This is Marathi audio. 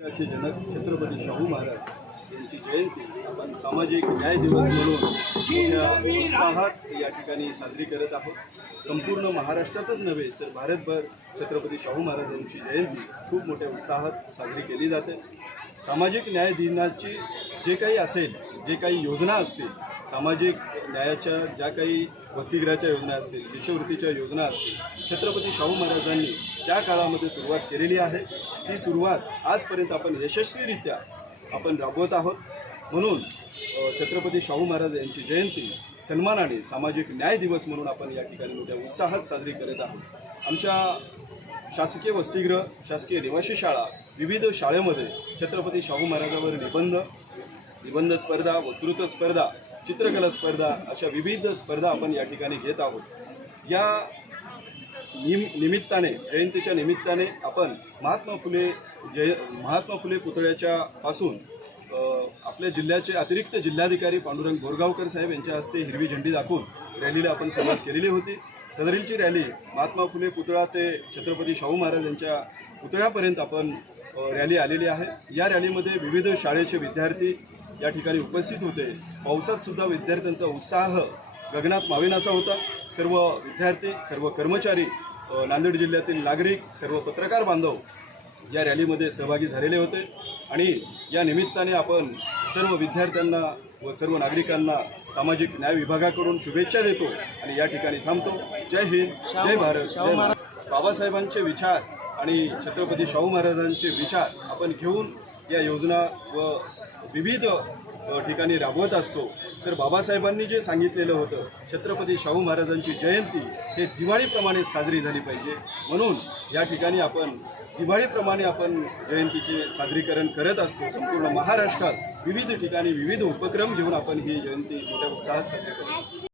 चे जनक छत्रपती शाहू महाराज यांची जयंती आपण सामाजिक न्याय दिवस म्हणून मोठ्या उत्साहात या ठिकाणी साजरी करत आहोत। संपूर्ण महाराष्ट्रातच नव्हे तर भारतभर छत्रपती शाहू महाराजांची जयंती खूप मोठ्या उत्साहात साजरी केली जाते। सामाजिक न्याय दिनाची जे काही असेल, जे काही योजना असतील, सामाजिक न्यायाच्या ज्या काही वसतिगृहाच्या योजना असतील, शिष्यवृत्तीच्या योजना असतील, छत्रपती शाहू महाराजांनी त्या काळामध्ये सुरुवात केलेली आहे। ती सुरुवात आजपर्यंत आपण यशस्वीरित्या राबवत आहोत। म्हणून छत्रपती शाहू महाराज यांची जयंती सन्मानाने सामाजिक न्याय दिवस म्हणून आपण या ठिकाणी मोठ्या उत्साहात साजरी करत आहोत। आमच्या शासकीय वसतिगृह, शासकीय निवासी शाळा, विविध शाळेमध्ये छत्रपती शाहू महाराजांवर निबंध स्पर्धा, वक्तृत्व स्पर्धा, चित्रकला स्पर्धा अशा विविध स्पर्धा आपण या ठिकाणी घेत आहोत। या निमित्ताने, जयंतीच्या निमित्ताने आपण महात्मा फुले पुतळ्याच्या पासून आपल्या जिल्ह्याचे अतिरिक्त जिल्हाधिकारी पांडुरंग बोरगावकर साहेब यांच्या हस्ते हिरवी झेंडी दाखवून रॅलीला आपण सुरुवात केलेली होती। सदरीलची रॅली महात्मा फुले पुतळा ते छत्रपती शाहू महाराज यांच्या पुतळ्यापर्यंत आपण रॅली आलेली आहे। या रॅलीमध्ये विविध शाळेचे विद्यार्थी या ठिकाणी उपस्थित होते। पावसात सुद्धा विद्यार्थ्यांचा उत्साह गगनात मावेनासा होता। सर्व विद्यार्थी, सर्व कर्मचारी, नांदेड जिल्ह्यातील नागरिक, सर्व पत्रकार बांधव या रॅलीमध्ये सहभागी झालेले होते आणि या निमित्ताने आपण सर्व विद्यार्थ्यांना व सर्व नागरिकांना सामाजिक न्याय विभागाकडून शुभेच्छा देतो आणि या ठिकाणी थांबतो। जय हिंद, जय भारत, जय महाराष्ट्र। बाबासाहेबांचे विचार आणि छत्रपती शाहू महाराजांचे विचार आपण घेऊन या योजना व विविध ठिकाणी राबवत असतो। तर बाबासाहेबांनी जे सांगितलेलं होतं, छत्रपती शाहू महाराजांची जयंती हे दिवाळीप्रमाणे साजरी झाली पाहिजे, म्हणून या ठिकाणी आपण दिवाळीप्रमाणे जयंतीचे साजरीकरण करत असतो। संपूर्ण महाराष्ट्रात विविध ठिकाणी विविध उपक्रम घेऊन आपण ही जयंती मोठ्या उत्साहात साजरी करतो।